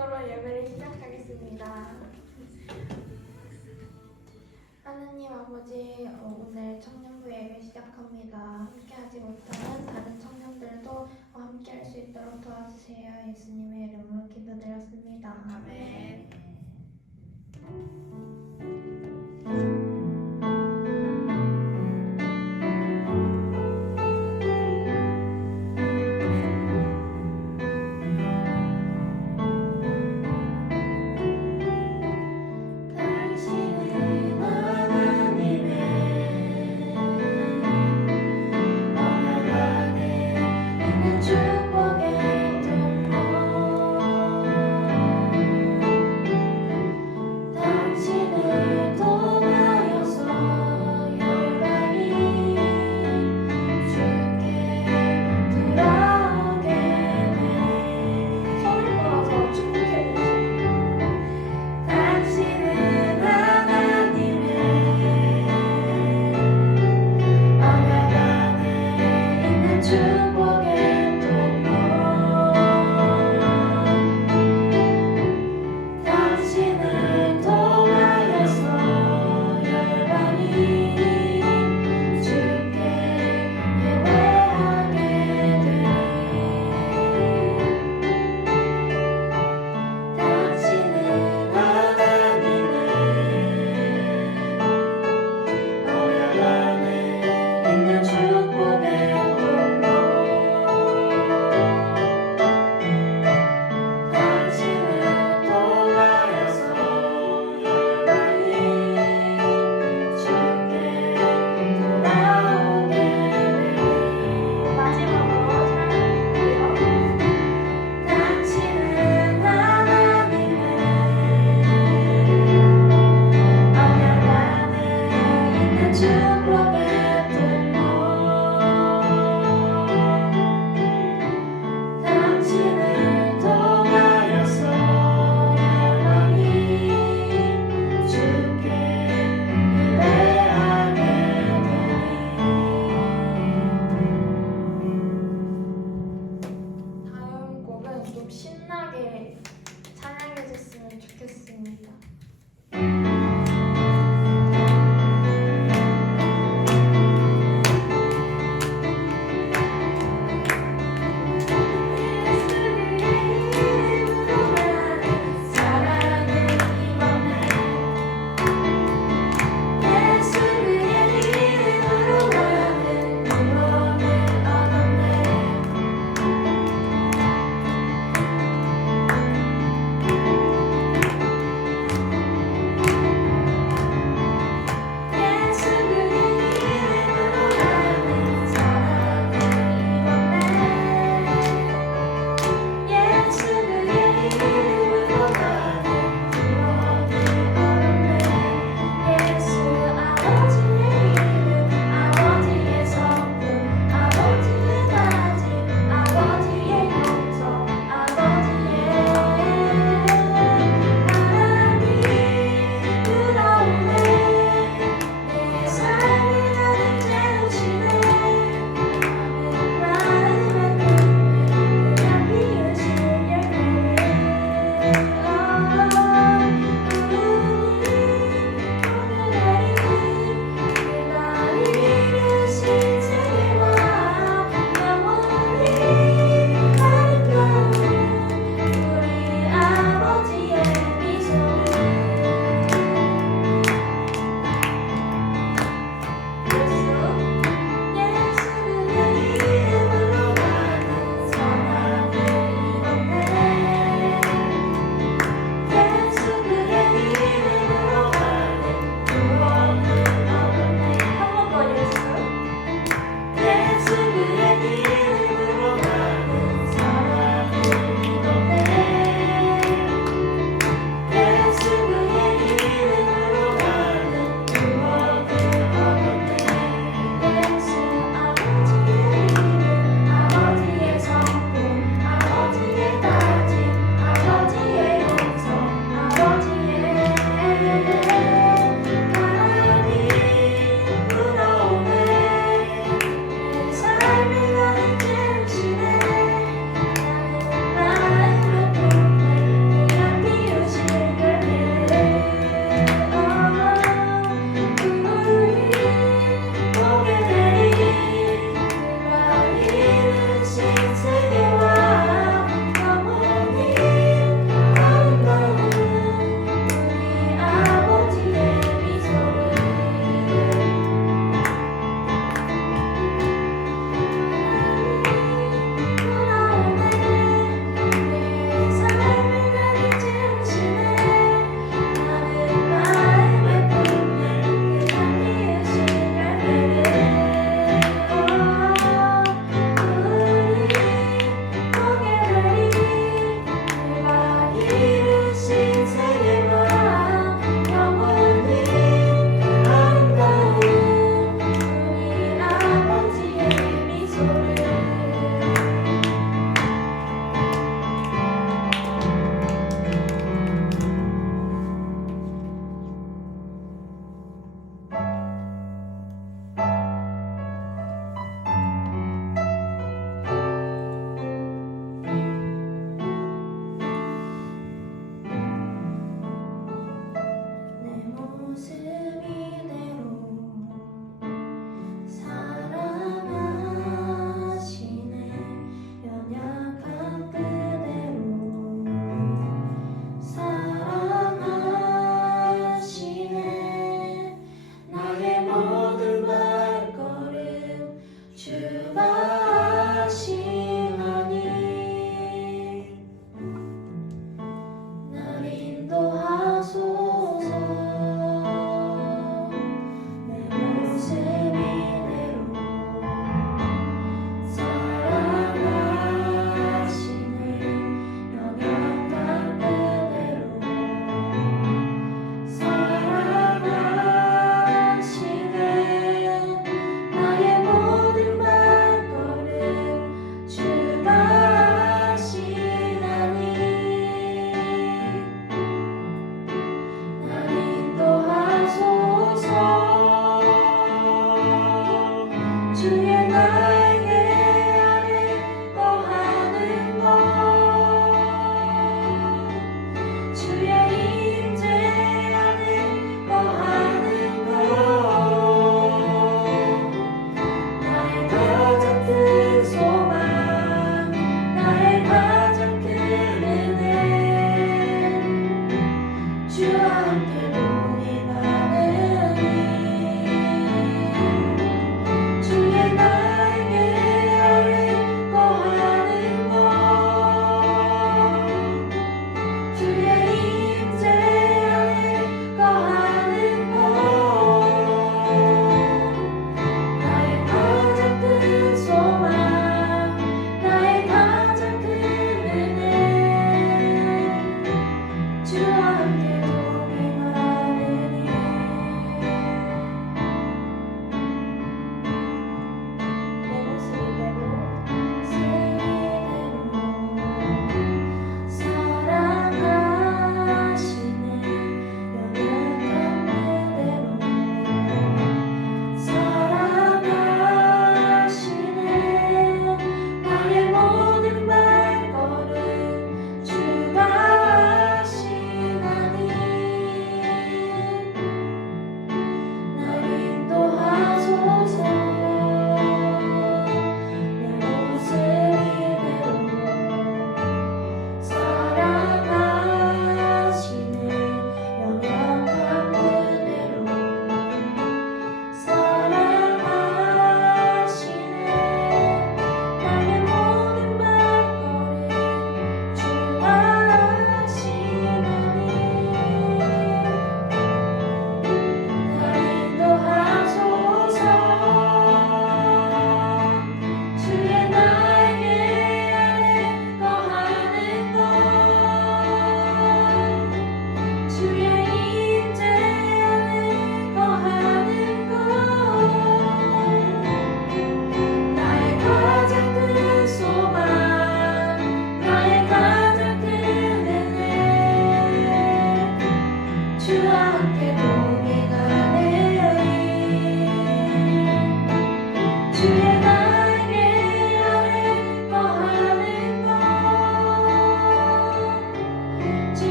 기도로 예배를 시작하겠습니다. 하나님 아버지, 오늘 청년부 예배 시작합니다. 함께하지 못하는 다른 청년들도 함께할 수 있도록 도와주세요. 예수님의 이름으로 기도드렸습니다. 아멘. 당신을 통하여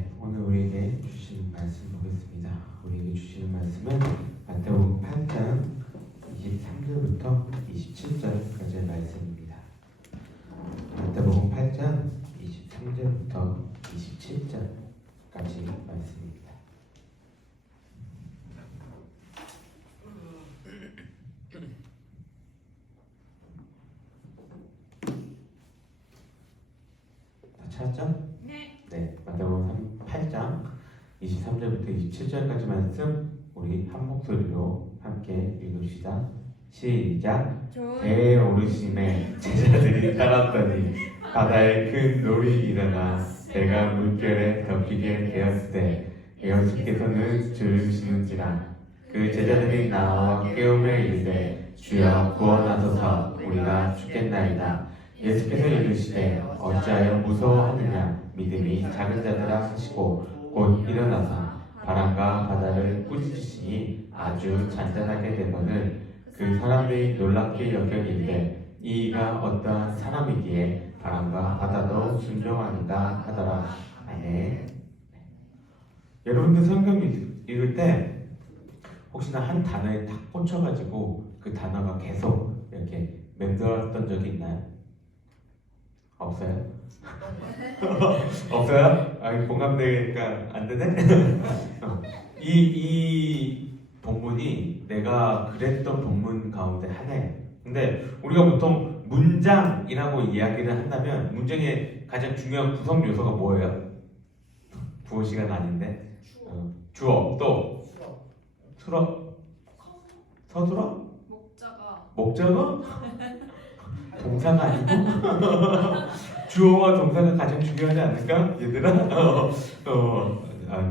네, 오늘 우리에게 주시는 말씀 보겠습니다. 우리에게 주시는 말씀은 마태복음 8장 23절부터 27절까지의 말씀입니다. 마태복음 8장 23절부터 27절까지 말씀입니다. 다 찾았죠? 네, 마태복음 8장 23절부터 27절까지 말씀 우리 한 목소리로 함께 읽읍시다. 시작. 배에 오르심에 제자들이 따랐더니 바다에 큰 놀이 일어나 배가 물결에 덮이게 되었을 때 예수께서는 주무시는지라. 그 제자들이 나와 깨우며 이르되 주여 구원하소서 우리가 죽겠나이다. 예수께서 이르시되 어찌하여 무서워하느냐. 믿음이 작은 자들아 하시고 곧 일어나서 바람과 바다를 꾸짖으시니 아주 잔잔하게 되거늘 그 사람들이 놀랍게 여겨기되 이가 어떠한 사람이기에 바람과 바다도 순종하는가 하더라. 아멘. 여러분들 성경 읽을 때 혹시나 한 단어에 딱 꽂혀가지고 그 단어가 계속 이렇게 맴돌았던 적이 있나요? 없어요? 없어요? 아, 공감되니까 안 되네? 이 본문이 내가 그랬던 본문 가운데 하나예요. 근데 우리가 보통 문장이라고 이야기를 한다면 문장의 가장 중요한 구성 요소가 뭐예요? 부호 시간 아닌데? 주어 또 수러 서술어? 목적어? 동사가 아니고? 주어와 동사가 가장 중요하지 않을까? 얘들아?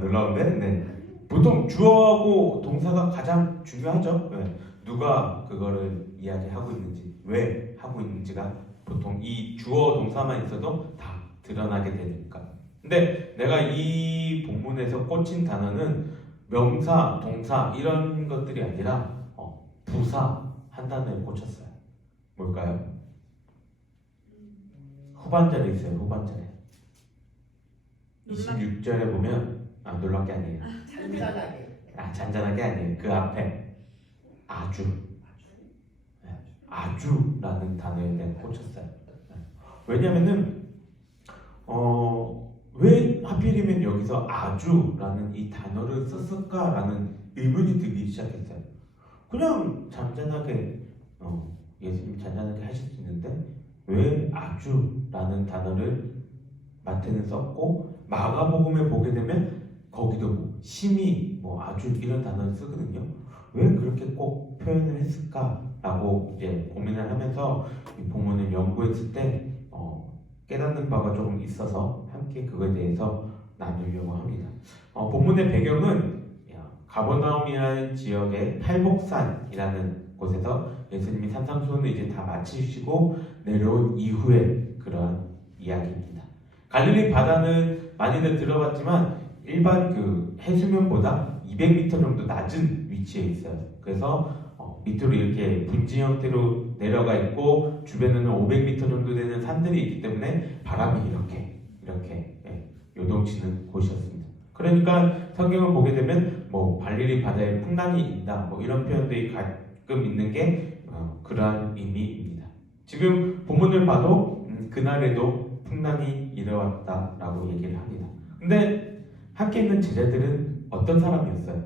놀라운데? 네. 보통 주어하고 동사가 가장 중요하죠. 네. 누가 그거를 이야기하고 있는지, 왜 하고 있는지가 보통 이 주어 동사만 있어도 다 드러나게 되니까. 근데 내가 이 본문에서 꽂힌 단어는 명사, 동사 이런 것들이 아니라 부사 한 단어에 꽂혔어요. 뭘까요? 후반절에 있어요. 후반절에 26절에 보면 놀랍게 아니에요. 잔잔하게 아니에요. 그 앞에 아주 아주라는 단어에 내가 꽂혔어요. 왜냐면은 왜 하필이면 여기서 아주라는 이 단어를 썼을까라는 의문이 들기 시작했어요. 그냥 잔잔하게 예수님 잔잔하게 하실 수 있는데 왜 아주라는 단어를 마태는 썼고 마가복음에 보게 되면 거기도 심히 아주 이런 단어를 쓰거든요. 왜 그렇게 꼭 표현을 했을까라고 이제 고민을 하면서 이 본문을 연구했을 때 깨닫는 바가 조금 있어서 함께 그거에 대해서 나누려고 합니다. 본문의 배경은 가버나움이라는 지역의 팔복산이라는 곳에서 예수님이 산상수훈을 이제 다 마치시고 내려온 이후의 그런 이야기입니다. 갈릴리 바다는 많이들 들어봤지만 일반 그 해수면보다 200m 정도 낮은 위치에 있어요. 그래서 밑으로 이렇게 분지 형태로 내려가 있고 주변에는 500m 정도 되는 산들이 있기 때문에 바람이 이렇게 요동치는 곳이었습니다. 그러니까 성경을 보게 되면 갈릴리 바다에 풍랑이 있다 이런 표현들이 가끔 있는 게 그러한 의미입니다. 지금 본문을 봐도 그날에도 풍랑이 일어났다라고 얘기를 합니다. 근데 함께 있는 제자들은 어떤 사람이었어요?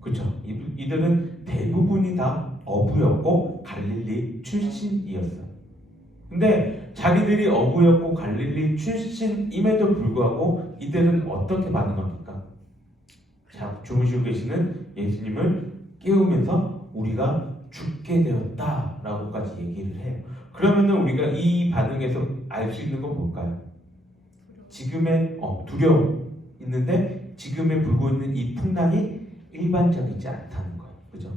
그렇죠. 이들은 대부분이 다 어부였고 갈릴리 출신이었어요. 근데 자기들이 어부였고 갈릴리 출신임에도 불구하고 이들은 어떻게 반응합니까? 자, 주무시고 계시는 예수님을 깨우면서 우리가 죽게 되었다라고까지 얘기를 해요. 그러면은 우리가 이 반응에서 알 수 있는 건 뭘까요? 지금의 두려움 있는데 지금에 불고 있는 이 풍랑이 일반적이지 않다는 거예요. 그죠?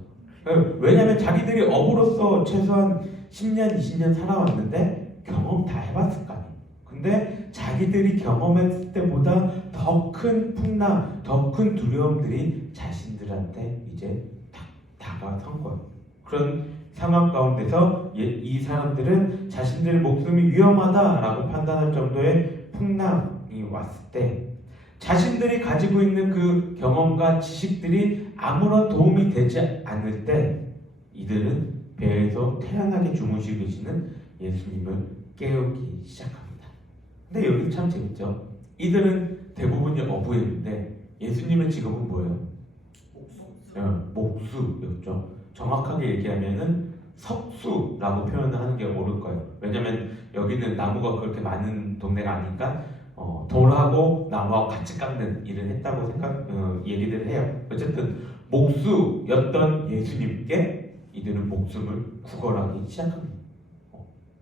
왜냐하면 자기들이 어부로서 최소한 10년, 20년 살아왔는데 경험 다 해봤을 거 아니에요. 근데 자기들이 경험했을 때보다 더 큰 풍랑, 더 큰 두려움들이 자신들한테 이제 다가선 거예요. 그런 상황 가운데서 이 사람들은 자신들의 목숨이 위험하다라고 판단할 정도의 풍랑이 왔을 때 자신들이 가지고 있는 그 경험과 지식들이 아무런 도움이 되지 않을 때 이들은 배에서 태연하게 주무시고 계시는 예수님을 깨우기 시작합니다. 근데 여기 참 재밌죠. 이들은 대부분이 어부였는데 예수님의 직업은 뭐예요? 목수였죠. 정확하게 얘기하면은 석수라고 표현을 하는 게 옳을 거예요. 왜냐면 여기는 나무가 그렇게 많은 동네가 아니니까 돌하고 나무하고 같이 깎는 일을 했다고 얘기를 해요. 어쨌든 목수였던 예수님께 이들은 목숨을 구걸하기 시작합니다.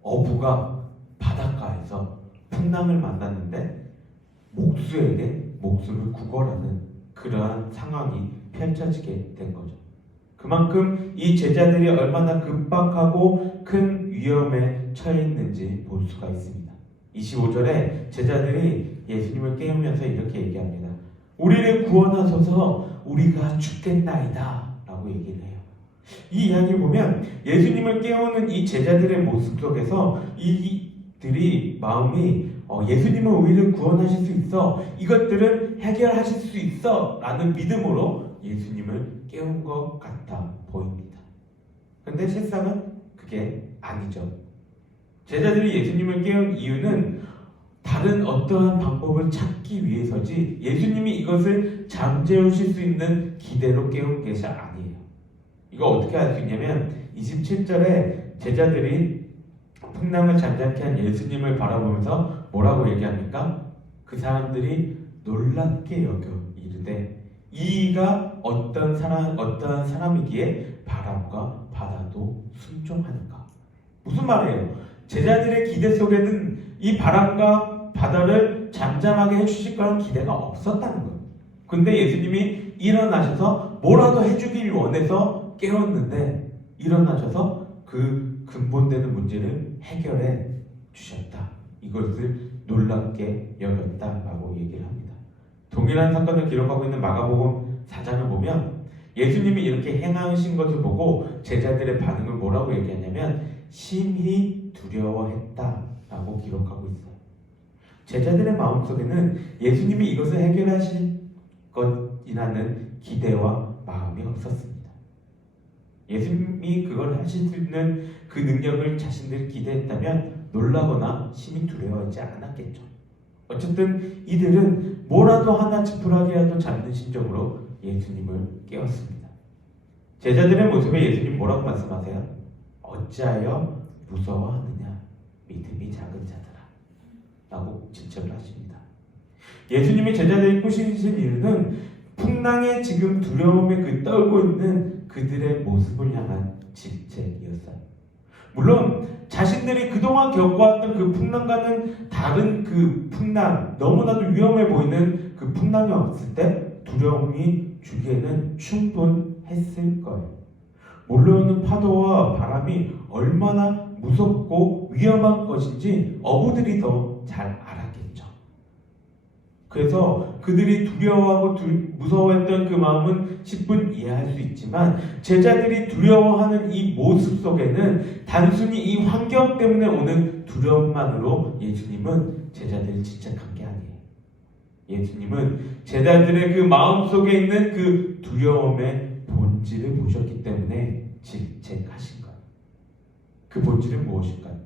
어부가 바닷가에서 풍랑을 만났는데 목수에게 목숨을 구걸하는 그러한 상황이 펼쳐지게 된 거죠. 그만큼 이 제자들이 얼마나 급박하고 큰 위험에 처해 있는지 볼 수가 있습니다. 25절에 제자들이 예수님을 깨우면서 이렇게 얘기합니다. 우리를 구원하소서 우리가 죽겠나이다 라고 얘기를 해요. 이 이야기 보면 예수님을 깨우는 이 제자들의 모습 속에서 이들이 마음이 예수님은 우리를 구원하실 수 있어, 이것들을 해결하실 수 있어 라는 믿음으로 예수님을 깨운 것 같아 보입니다. 그런데 실상은 그게 아니죠. 제자들이 예수님을 깨운 이유는 다른 어떠한 방법을 찾기 위해서지 예수님이 이것을 잠재우실 수 있는 기대로 깨운 것이 아니에요. 이거 어떻게 알 수 있냐면 27절에 제자들이 풍랑을 잠잠케 한 예수님을 바라보면서 뭐라고 얘기합니까? 그 사람들이 놀랍게 여겨 이르되 이가 어떠한 사람이기에 바람과 바다도 순종하는가. 무슨 말이에요? 제자들의 기대 속에는 이 바람과 바다를 잠잠하게 해주실 거라는 기대가 없었다는 거예요. 근데 예수님이 일어나셔서 뭐라도 해주길 원해서 깨웠는데 일어나셔서 그 근본되는 문제를 해결해 주셨다. 이것을 놀랍게 여겼다라고 얘기를 합니다. 동일한 사건을 기록하고 있는 마가복음 4장을 보면 예수님이 이렇게 행하신 것을 보고 제자들의 반응을 뭐라고 얘기하냐면 심히 두려워했다라고 기록하고 있어요. 제자들의 마음속에는 예수님이 이것을 해결하실 것이라는 기대와 마음이 없었습니다. 예수님이 그걸 하실 수 있는 그 능력을 자신들이 기대했다면 놀라거나 심히 두려워하지 않았겠죠. 어쨌든 이들은 뭐라도 하나 지푸라기라도 잡는 심정으로 예수님을 깨웠습니다. 제자들의 모습에 예수님 뭐라고 말씀하세요? 어찌하여 무서워하느냐 믿음이 작은 자들아 라고 질책을 하십니다. 예수님이 제자들이 꾸짖으신 이유는 풍랑에 지금 두려움에 떨고 있는 그들의 모습을 향한 질책이었어요. 물론 자신들이 그동안 겪어왔던 그 풍랑과는 다른 그 풍랑, 너무나도 위험해 보이는 그 풍랑이 왔을 때 두려움이 주기에는 충분했을 거예요. 몰려오는 파도와 바람이 얼마나 무섭고 위험한 것인지 어부들이 더 잘 알았겠죠. 그래서 그들이 두려워하고 무서워했던 그 마음은 10분 이해할 수 있지만 제자들이 두려워하는 이 모습 속에는 단순히 이 환경 때문에 오는 두려움만으로 예수님은 제자들을 질책한 게 아니에요. 예수님은 제자들의 그 마음 속에 있는 그 두려움의 본질을 보셨기 때문에 질책하신 거예요. 그 본질은 무엇일까요?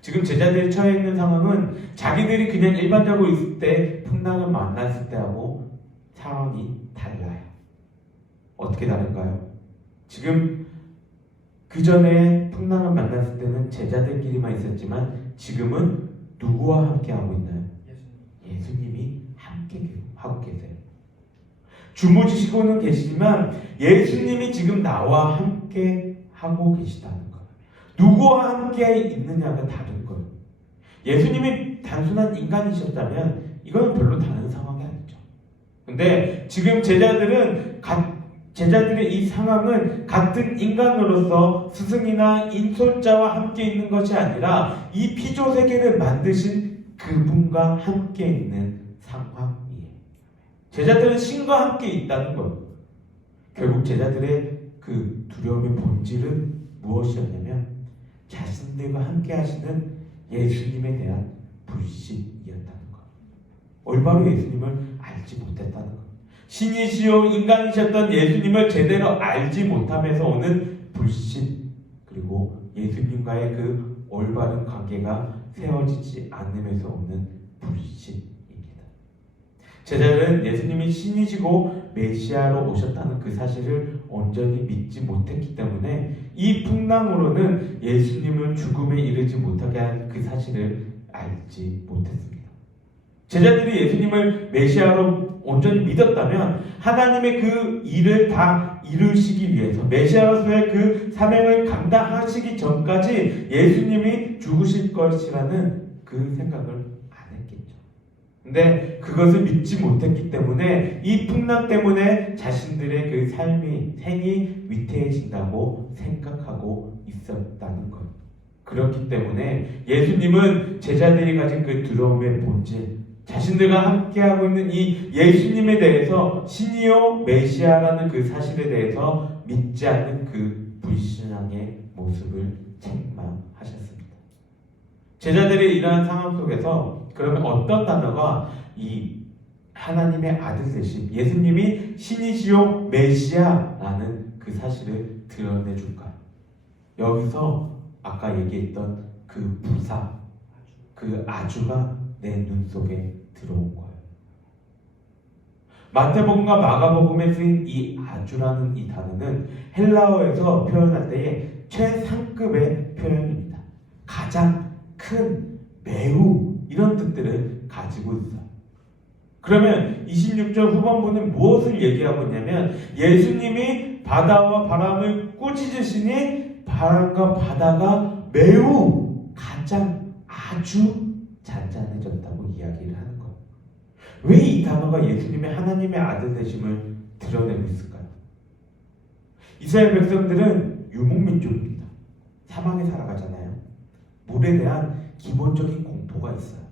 지금 제자들이 처해 있는 상황은 자기들이 그냥 일반적으로 있을 때 풍랑을 만났을 때하고 상황이 달라요. 어떻게 다른가요? 지금 그 전에 풍랑을 만났을 때는 제자들끼리만 있었지만 지금은 누구와 함께 하고 있나요? 예수님이 함께 하고 계세요. 주무시고는 계시지만 예수님이 지금 나와 함께 하고 계시다는 거예요. 누구와 함께 있느냐가 다른 거예요. 예수님이 단순한 인간이셨다면 이건 별로 다른 상황이 아니죠. 근데 지금 제자들의 이 상황은 같은 인간으로서 스승이나 인솔자와 함께 있는 것이 아니라 이 피조 세계를 만드신 그분과 함께 있는 상황이에요. 제자들은 신과 함께 있다는 거예요. 결국 제자들의 그 두려움의 본질은 무엇이었냐면 자신들과 함께 하시는 예수님에 대한 불신이었다는 것. 올바로 예수님을 알지 못했다는 것. 신이시요 인간이셨던 예수님을 제대로 알지 못함에서 오는 불신, 그리고 예수님과의 그 올바른 관계가 세워지지 않음에서 오는 불신입니다. 제자들은 예수님이 신이시고 메시아로 오셨다는 그 사실을 온전히 믿지 못했기 때문에 이 풍랑으로는 예수님을 죽음에 이르지 못하게 한 그 사실을 알지 못했습니다. 제자들이 예수님을 메시아로 온전히 믿었다면 하나님의 그 일을 다 이루시기 위해서 메시아로서의 그 사명을 감당하시기 전까지 예수님이 죽으실 것이라는 그 생각을 안 했겠죠. 근데 그것을 믿지 못했기 때문에 이 풍랑 때문에 자신들의 그 생이 위태해진다고 생각하고 있었다는 것. 그렇기 때문에 예수님은 제자들이 가진 그 두려움의 본질, 자신들과 함께하고 있는 이 예수님에 대해서 신이요 메시아라는 그 사실에 대해서 믿지 않는 그 불신앙의 모습을 책망하셨습니다. 제자들이 이러한 상황 속에서 그러면 어떤 단어가 이 하나님의 아들 되신 예수님이 신이시요 메시아라는 그 사실을 드러내줄까요? 여기서 아까 얘기했던 그 부사, 그 아주가 내 눈 속에 들어온 거예요. 마태복음과 마가복음에 쓰인 이 아주라는 이 단어는 헬라어에서 표현할 때에 최상급의 표현입니다. 가장 큰, 매우 이런 뜻들을 가지고 있어요. 그러면 26절 후반부는 무엇을 얘기하고 있냐면 예수님이 바다와 바람을 꾸짖으시니 바람과 바다가 매우 가장 아주 잔잔해졌다고 이야기를 하는 거예요. 왜 이 단어가 예수님의 하나님의 아들 되심을 드러내고 있을까요? 이스라엘 백성들은 유목민족입니다. 사막에 살아가잖아요. 물에 대한 기본적인 공포가 있어요.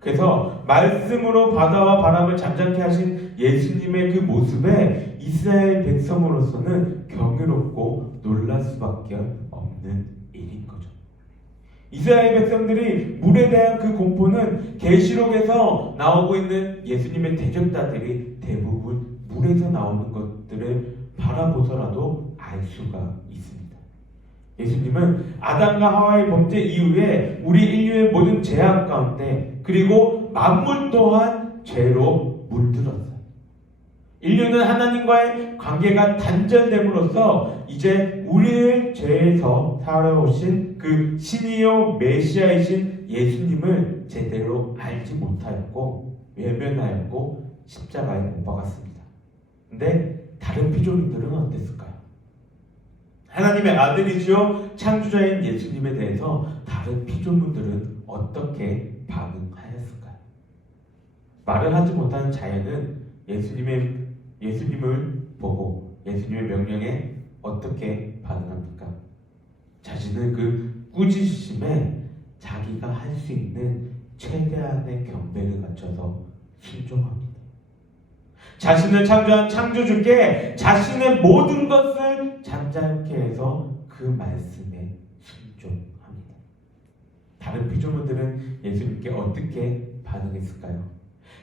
그래서 말씀으로 바다와 바람을 잠잠케 하신 예수님의 그 모습에 이스라엘 백성으로서는 경이롭고 놀랄 수밖에 없는 일인 거죠. 이스라엘 백성들이 물에 대한 그 공포는 계시록에서 나오고 있는 예수님의 대적자들이 대부분 물에서 나오는 것들을 바라보서라도 알 수가 있습니다. 예수님은 아담과 하와의 범죄 이후에 우리 인류의 모든 죄악 가운데 그리고 만물 또한 죄로 물들었어요. 인류는 하나님과의 관계가 단절됨으로써 이제 우리의 죄에서 살아오신 그 신이요 메시아이신 예수님을 제대로 알지 못하였고 외면하였고 십자가에 못 박았습니다. 근데 다른 피조물들은 어땠을까요? 하나님의 아들이시요 창조자인 예수님에 대해서 다른 피조물들은 어떻게 반응하였을까요? 말을 하지 못하는 자연은 예수님을 보고 예수님의 명령에 어떻게 반응합니까? 자신의 그 꾸짖으심에 자기가 할 수 있는 최대한의 경배를 갖춰서 순종합니다. 자신을 창조한 창조주께 자신의 모든 것을 잠잠케 해서 그 말씀에 순종합니다. 다른 피조물들은 예수님께 어떻게 반응했을까요?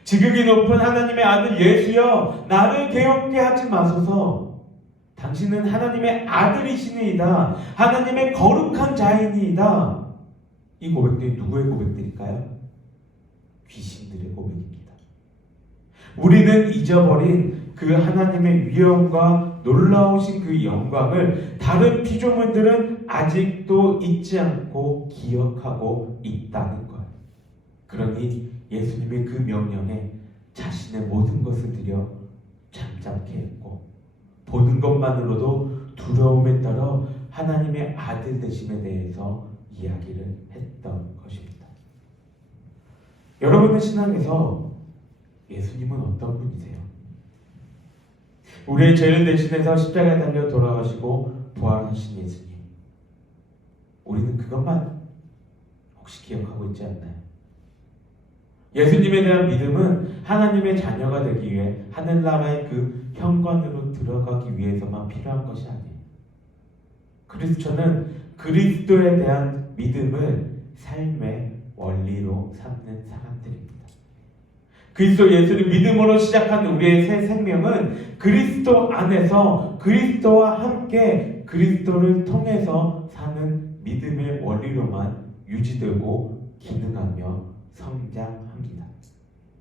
지극히 높은 하나님의 아들 예수여 나를 괴롭게 하지 마소서. 당신은 하나님의 아들이시니이다. 하나님의 거룩한 자이니이다. 이 고백들이 누구의 고백들일까요? 귀신들의 고백입니다. 우리는 잊어버린 그 하나님의 위엄과 놀라우신 그 영광을 다른 피조물들은 아직도 잊지 않고 기억하고 있다는 것. 그러니 예수님의 그 명령에 자신의 모든 것을 들여 잠잠케 했고 보는 것만으로도 두려움에 따라 하나님의 아들 되심에 대해서 이야기를 했던 것입니다. 여러분의 신앙에서 예수님은 어떤 분이세요? 우리의 죄를 대신해서 십자가에 달려 돌아가시고 부활하신 예수님. 우리는 그것만 혹시 기억하고 있지 않나요? 예수님에 대한 믿음은 하나님의 자녀가 되기 위해 하늘나라의 그 현관으로 들어가기 위해서만 필요한 것이 아니에요. 그리스도는 그리스도에 대한 믿음을 삶의 원리로 삼는 사람들입니다. 그리스도 예수를 믿음으로 시작한 우리의 새 생명은 그리스도 안에서 그리스도와 함께 그리스도를 통해서 사는 믿음의 원리로만 유지되고 기능하며 성장합니다.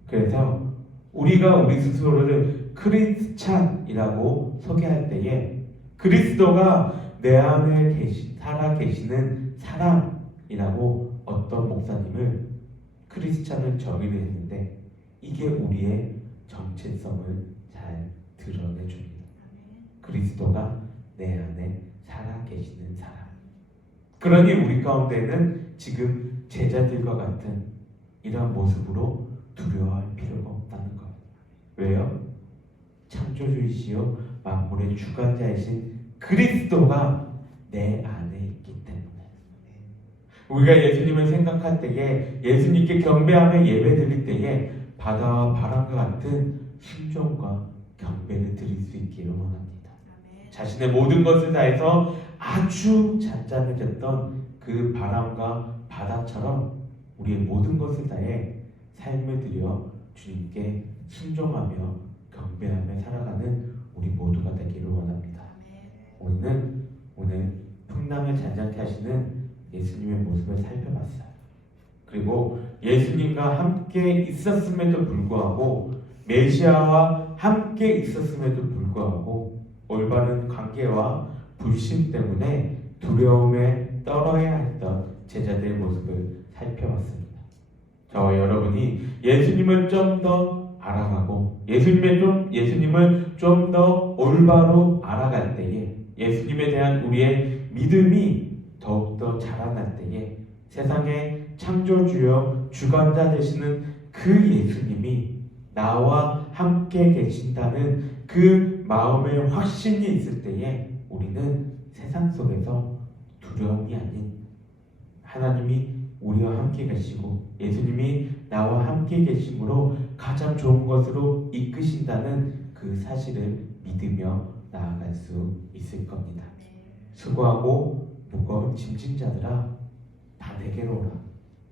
그래서 우리가 우리 스스로를 크리스찬이라고 소개할 때에 그리스도가 내 안에 살아 계시는 사람이라고 어떤 목사님을 크리스찬을 정의를 했는데 이게 우리의 정체성을 잘 드러내줍니다. 그리스도가 내 안에 살아 계시는 사람. 그러니 우리 가운데는 지금 제자들과 같은 이런 모습으로 두려워할 필요가 없다는 거예요. 왜요? 창조주이시요 만물의 주관자이신 그리스도가 내 안에 있기 때문에. 우리가 예수님을 생각할 때에 예수님께 경배하며 예배드릴 때에 바다와 바람과 같은 순종과 경배를 드릴 수 있기를 원합니다. 자신의 모든 것을 다해서 아주 잔잔해졌던 그 바람과 바다처럼 우리의 모든 것을 다해 삶을 들여 주님께 순종하며 경배하며 살아가는 우리 모두가 되기를 원합니다. 우리는 오늘 풍랑을 잔잔케 하시는 예수님의 모습을 살펴봤어요. 그리고 예수님과 함께 있었음에도 불구하고 메시아와 함께 있었음에도 불구하고 올바른 관계와 불신 때문에 두려움에 떨어야 했던 제자들의 모습을 살펴봤습니다. 저와 여러분이 예수님을 좀 더 알아가고 예수님을 좀 더 올바로 알아갈 때에 예수님에 대한 우리의 믿음이 더욱더 자라날 때에 세상의 창조주여 주관자 되시는 그 예수님이 나와 함께 계신다는 그 마음의 확신이 있을 때에 우리는 세상 속에서 두려움이 아닌 하나님이 우리와 함께 계시고 예수님이 나와 함께 계심으로 가장 좋은 것으로 이끄신다는 그 사실을 믿으며 나아갈 수 있을 겁니다. 수고하고 무거운 짐진 자들아 다 내게로 오라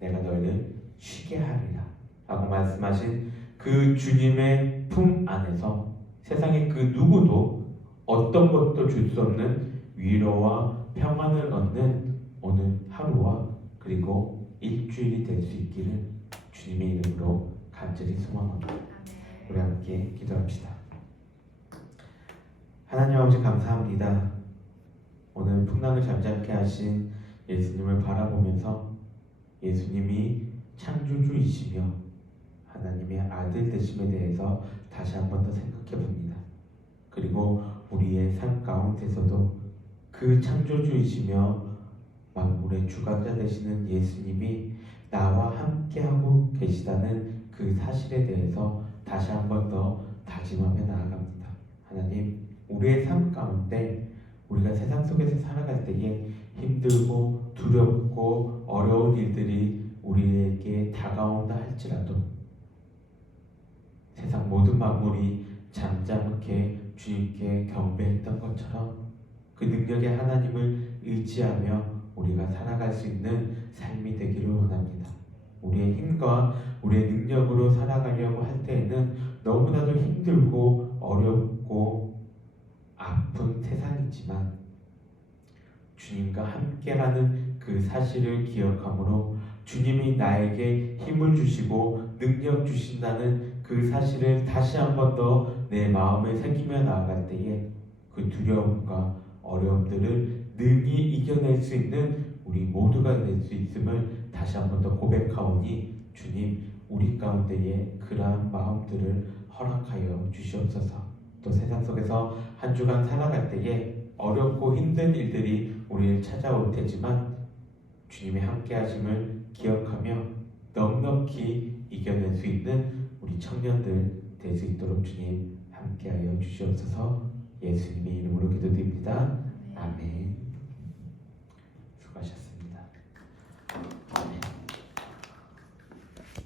내가 너희를 쉬게 하리라 라고 말씀하신 그 주님의 품 안에서 세상의 그 누구도 어떤 것도 줄 수 없는 위로와 평안을 얻는 오늘 하루와 그리고 일주일이 될 수 있기를 주님의 이름으로 간절히 소망합니다. 우리 함께 기도합시다. 하나님 아버지 감사합니다. 오늘 풍랑을 잠잠케 하신 예수님을 바라보면서 예수님이 창조주이시며 하나님의 아들 되심에 대해서 다시 한 번 더 생각해 봅니다. 그리고 우리의 삶 가운데서도 그 창조주이시며 만물의 주관자 되시는 예수님이 나와 함께하고 계시다는 그 사실에 대해서 다시 한 번 더 다짐하며 나아갑니다. 하나님, 우리의 삶 가운데 우리가 세상 속에서 살아갈 때에 힘들고 두렵고 어려운 일들이 우리에게 다가온다 할지라도 세상 모든 만물이 잠잠하게 주님께 경배했던 것처럼 그 능력의 하나님을 의지하며 우리가 살아갈 수 있는 삶이 되기를 원합니다. 우리의 힘과 우리의 능력으로 살아가려고 할 때에는 너무나도 힘들고 어렵고 아픈 세상이지만 주님과 함께라는 그 사실을 기억함으로 주님이 나에게 힘을 주시고 능력 주신다는 그 사실을 다시 한 번 더 내 마음에 새기며 나아갈 때에 그 두려움과 어려움들을 능히 이겨낼 수 있는 우리 모두가 될 수 있음을 다시 한 번 더 고백하오니 주님 우리 가운데에 그러한 마음들을 허락하여 주시옵소서. 또 세상 속에서 한 주간 살아갈 때에 어렵고 힘든 일들이 우리를 찾아올 테지만 주님의 함께 하심을 기억하며 넉넉히 이겨낼 수 있는 우리 청년들 될 수 있도록 주님 함께하여 주시옵소서. 예수님의 이름으로 기도드립니다. 아멘.